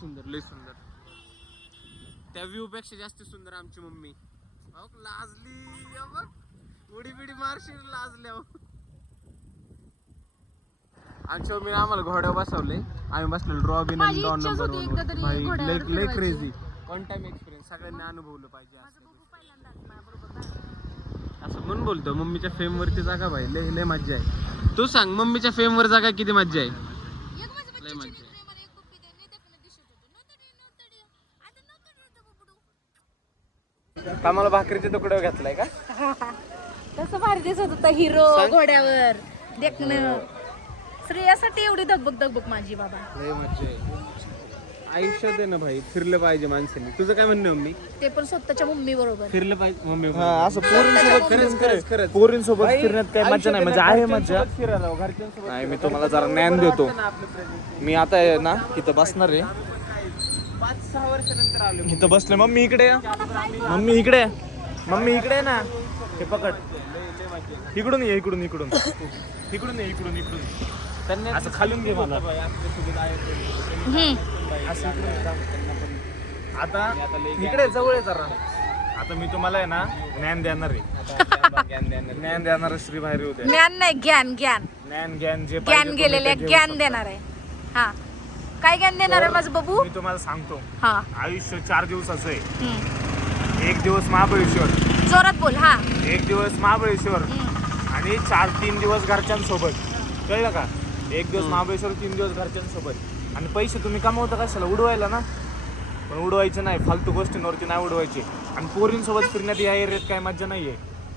सुंदर लय सुंदर. त्या व्ह्यू पेक्षा जास्त सुंदर आमची मम्मी. लाजली बघ, उडी बिडी मारशील लाजल्या. आमच्या मम्मीने आम्हाला घोड्या बसवले. आम्ही बसलेलो रॉबिन आणि डॉन नंबर 1 भाई. लय क्रेझी वन टाइम एक्सपिरियन्स सगळ्यांनी अनुभवलं पाहिजे असं म्हणून बोलतो. मम्मीच्या फेम वरची जागा भाई लय लय मज्जा आहे. तू सांग मम्मीच्या फेम वर जागा किती मज्जा आहे. लय मज्जा आहे. आम्हाला भाकरीचे तुकडे घातलाय का? कसं भारी दिसत होता हिरो घोड्यावर देखणं. श्रेयासाठी एवढी धगबग माझी बाबा. लय मज्जा आहे. आयुष्यात आहे ना भाई फिरलं पाहिजे माणसाने. तुझं काय म्हणणं मम्मी? ते पण स्वतःच्या मम्मी बरोबर फिरलं पाहिजे मम्मी. असं पोरींसोबत पोरींसोबत फिरण्यात काय मजा नाही. म्हणजे आहे मजा. नाही मी तुम्हाला जरा ज्ञान देतो. मी आता आहे ना इथं बसणार आहे. 5-6 वर्षानंतर आलो इथं बसले. मम्मी इकडे मम्मी इकडे मम्मी इकडे ना. हे पकड. इकडून ये इकडून इकडून इकडून ये इकडून इकडून. त्यांनी असं खालून घे मला. आता इकडे जवळ आहे जरा. आता मी तुम्हाला आहे ना ज्ञान देणार आहे. ज्ञान देणार श्री बाहेर होते. ज्ञान नाही ज्ञान ज्ञान ज्ञान जे ज्ञान गेलेले ज्ञान देणार आहे. हा काय ज्ञान देणार आहे माझं बाबू? मी तुम्हाला सांगतो. हा आयुष्य 4 दिवसाचं आहे. 1 दिवस महाबळेश्वर. जोरात बोल. हा 1 दिवस महाबळेश्वर आणि 3 दिवस घरच्यांसोबत. कळलं का? 1 दिवस महाबळेश्वर, 3 दिवस घरच्यांसोबत. आणि पैसे तुम्ही कमवता कशाला? उडवायला ना. पण उडवायचे नाही, फालतू गोष्टींवरती नाही उडवायचे. आणि पोरींसोबत फिरण्यात या एरियात काय मज्जा नाहीये.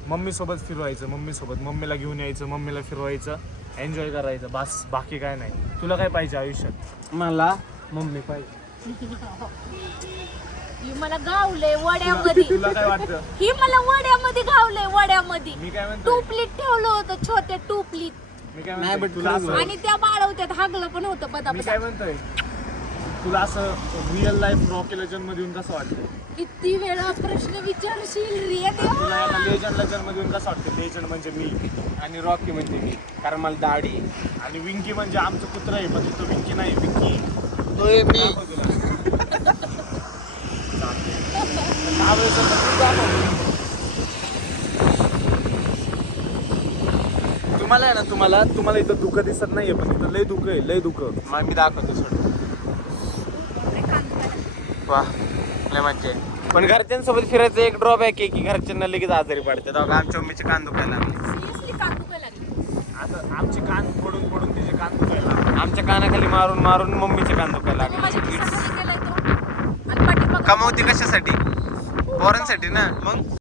मम्मी सोबत फिरवायचं, मम्मी सोबत मम्मीला घेऊन यायचं, मम्मीला फिरवायचं, एन्जॉय करायचं, बस. बाकी काय नाही. तुला काय पाहिजे आयुष्यात? मला मम्मी पाहिजे. मला गावलंय वड्यामध्ये. तुला काय वाटतं? ही मला वड्यामध्ये गावलंय वड्यामध्ये. मी काय म्हणतो? टुपलीत ठेवलं होतं छोट्या टुपलीत. मी काय नाही, म्हणतोय? but तुला असं आणि त्या बाळवत्यात हागलं पण होतं मी पदापदा. काय म्हणतोय? तुला असं रिअल लाईफ रॉकी लेजंड मध्ये येऊन कसं वाटतं? किती वेळा प्रश्न विचारशील रे देवा. तुला याला लेजंड मध्ये येऊन कसं वाटतं? लेजंड म्हणजे मी आणि रॉकी म्हणजे मी, कारण मला दाढी. आणि विंकी म्हणजे आमचं कुत्र आहे. पण तो विंकी नाही, विंकी तो मी. तुम्हाला आहे ना, तुम्हाला इथं दुःख दिसत नाहीये, पण इथं लय दुःख आहे, लय दुःख. मग मी दाखवतो सोड. वा लय मज्जा आहे. पण घरच्यांसोबत फिरायचं एक ड्रॉबॅक आहे की घरच्यांना लगेच आजारी पडते. दोघं आमच्या मम्मीचे कान दुखायला लागले. Seriously कान दुखायला लागले. आता आमचे कान फोडून तिचे कान दुखायला. आमच्या कानाखाली मारून मारून मम्मीचे कान दुखायला तुम्ही माझ्या लागले. खिशामध्ये केलाय तो. आणि पाठीमागं कमावते कशासाठी? पोरांसाठी ना. मग